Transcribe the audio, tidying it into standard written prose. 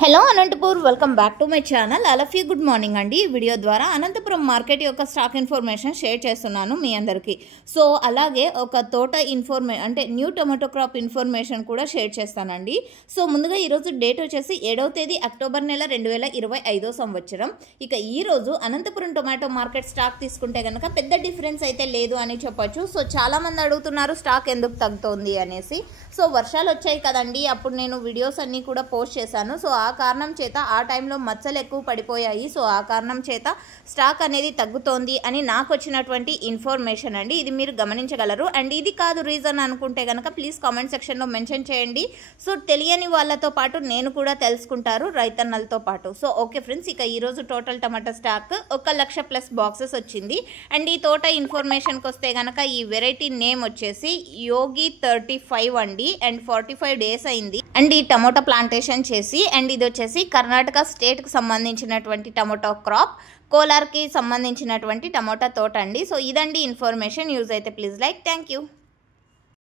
Hello Anantapur welcome back to my channel అలఫీ good morning అండి. ఈ వీడియో ద్వారా అనంతపురం మార్కెట్ యొక్క స్టాక్ ఇన్ఫర్మేషన్ షేర్ చేస్తున్నాను మీ అందరికీ. సో అలాగే ఒక తోట అంటే న్యూ టొమాటో క్రాప్ ఇన్ఫర్మేషన్ కూడా షేర్ చేస్తానండి. సో ముందుగా ఈరోజు డేట్ వచ్చేసి 7వ తేదీ అక్టోబర్ నెల 2025 సంవత్సరం. ఇక ఈరోజు అనంతపురం టొమాటో మార్కెట్ స్టాక్ తీసుకుంటే కనుక పెద్ద డిఫరెన్స్ అయితే లేదు అని చెప్పొచ్చు. సో చాలామంది అడుగుతున్నారు స్టాక్ ఎందుకు తగ్గుతోంది అనేసి. సో వర్షాలు వచ్చాయి కదండి, అప్పుడు నేను వీడియోస్ అన్నీ కూడా పోస్ట్ చేశాను. సో ఆ కారణం చేత ఆ టైంలో మచ్చలు ఎక్కువ పడిపోయాయి. సో ఆ కారణం చేత స్టాక్ అనేది తగ్గుతోంది అని నాకు వచ్చినటువంటి ఇన్ఫర్మేషన్ అండి. ఇది మీరు గమనించగలరు. అండ్ ఇది కాదు రీజన్ అనుకుంటే కనుక ప్లీజ్ కామెంట్ సెక్షన్లో మెన్షన్ చేయండి. సో తెలియని వాళ్ళతో పాటు నేను కూడా తెలుసుకుంటారు, రైతన్నలతో పాటు. సో ఓకే ఫ్రెండ్స్, ఇక ఈరోజు టోటల్ టమాటా స్టాక్ 1,00,000+ బాక్సెస్ వచ్చింది. అండ్ ఈ తోట ఇన్ఫర్మేషన్కి వస్తే కనుక ఈ వెరైటీ నేమ్ వచ్చేసి యోగి 35 అండి. అండ్ 45 days అయింది అండ్ ఈ టమోటా ప్లాంటేషన్ చేసి. అండ్ ఇది వచ్చేసి కర్ణాటక స్టేట్కి సంబంధించినటువంటి టమోటా క్రాప్, కోలార్కి సంబంధించినటువంటి టమోటా తోట అండి. సో ఇదండి ఇన్ఫర్మేషన్. యూజ్ అయితే ప్లీజ్ లైక్. Thank you.